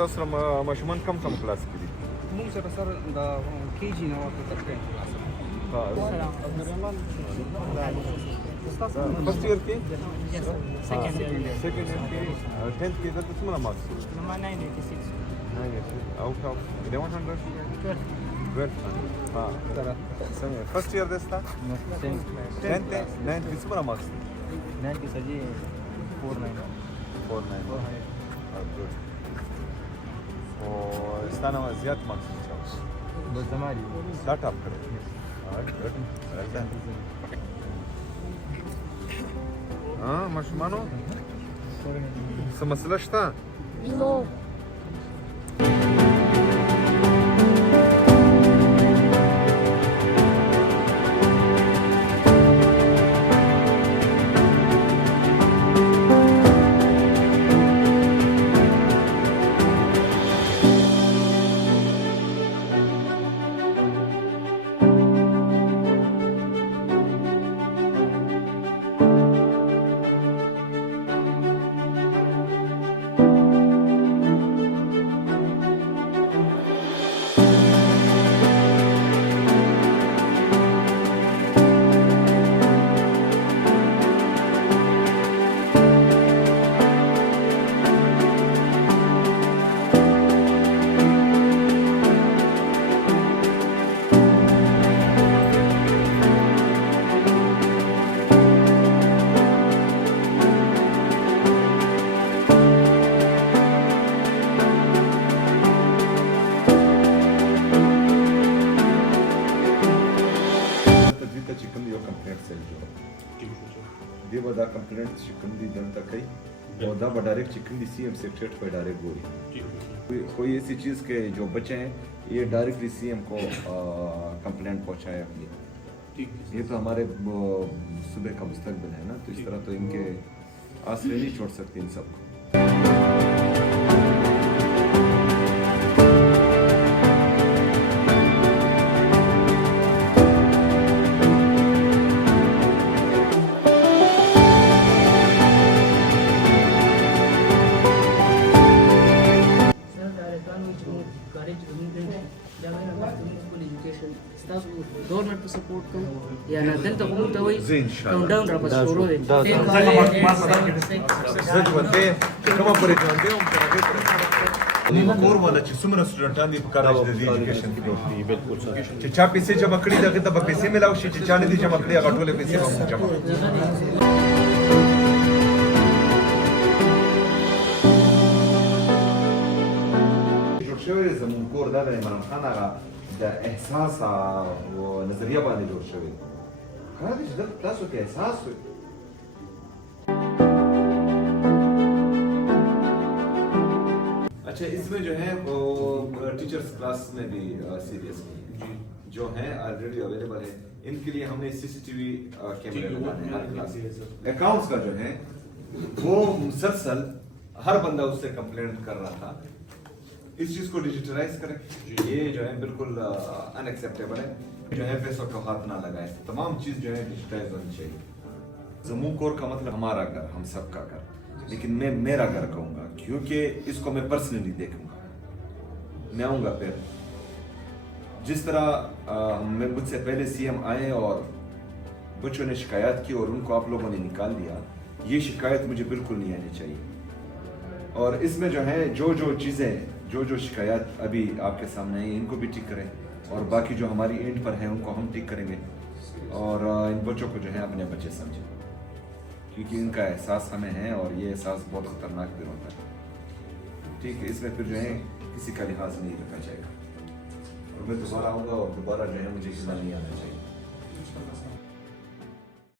تاسو سره ماشومان کم کلاس کې دي؟ موږ سره سر د KG نه ورته تر 10 کلاس. First year की Second year. Second year की 10th की दर कितना मार्क्स? 986. आउट ऑफ 1100 12 हाँ सही फर्स्ट ईयर देता 10th 9th कितना मार्क्स? 9 की सजी 49. 49 गुड और स्थान में ज़्यादा मार्क्स चाहिए बस हमारी स्टार्ट अप करें हाँ ماشومانو څه مسله شته؟ No. देवा दा कंप्लेंट चिकन दी जनता कई और दा डायरेक्ट चिकन दी सीएम सेक्रेटरी पे डायरेक्ट गोरी कोई ऐसी चीज़ के जो बचे हैं ये डायरेक्टली सीएम को कंप्लेंट पहुंचाए अपनी ये तो हमारे सुबह का मुस्तकबिल है ना तो इस तरह तो इनके आसरे नहीं छोड़ सकते इन सबको गवर्नमेंट सपोर्ट करो या ना दिल तो बहुत है वही इंशाल्लाह डाउन रहा बस शुरू है زه ژوندی کومه پورې ژوندی وم تر هغې پورې کور والا چې څومره سټوډنټان دي په کالج د دې ایجوکیشن کې بالکل چې چا پیسې جمع کړي دغه ته به پیسې میلاو شي چې چا نه دي جمع کړي هغه ټولې پیسې به موږ جمع کړو جوړ شوی دی زموږ کور دا د عمران خان هغه د احساس او نظریه باندې جوړ شوی کار دی چې دلته تاسو کې احساس وي अच्छा इसमें जो है वो टीचर्स क्लास में भी सीरियस नहीं जो है ऑलरेडी अवेलेबल है इनके लिए हमने सीसीटीवी कैमरे लगाने हैं हर क्लास अकाउंट्स का जो है वो मुसलसल हर बंदा उससे कंप्लेंट कर रहा था इस चीज को डिजिटलाइज करें ये जो है बिल्कुल अनएक्सेप्टेबल है जो है पैसों का हाथ ना लगाए तमाम चीज जो है डिजिटाइज होनी चाहिए जम्मू कोर का मतलब हमारा घर हम सबका घर लेकिन मैं मेरा घर कहूँगा क्योंकि इसको मैं पर्सनली देखूंगा मैं आऊँगा फिर जिस तरह मैं मुझसे पहले सीएम आए और बच्चों ने शिकायत की और उनको आप लोगों ने निकाल दिया ये शिकायत मुझे बिल्कुल नहीं आनी चाहिए और इसमें जो है जो चीज़ें जो शिकायत अभी आपके सामने आई इनको भी ठीक करें और बाकी जो हमारी एंड पर है उनको हम ठीक करेंगे और इन बच्चों को जो है अपने बच्चे समझें क्योंकि इनका एहसास हमें है और ये एहसास बहुत ख़तरनाक भी होता है ठीक है इसमें फिर जो है किसी का लिहाज नहीं रखा जाएगा और मैं दोबारा आऊँगा और दोबारा जो है मुझे हिला नहीं आना चाहिए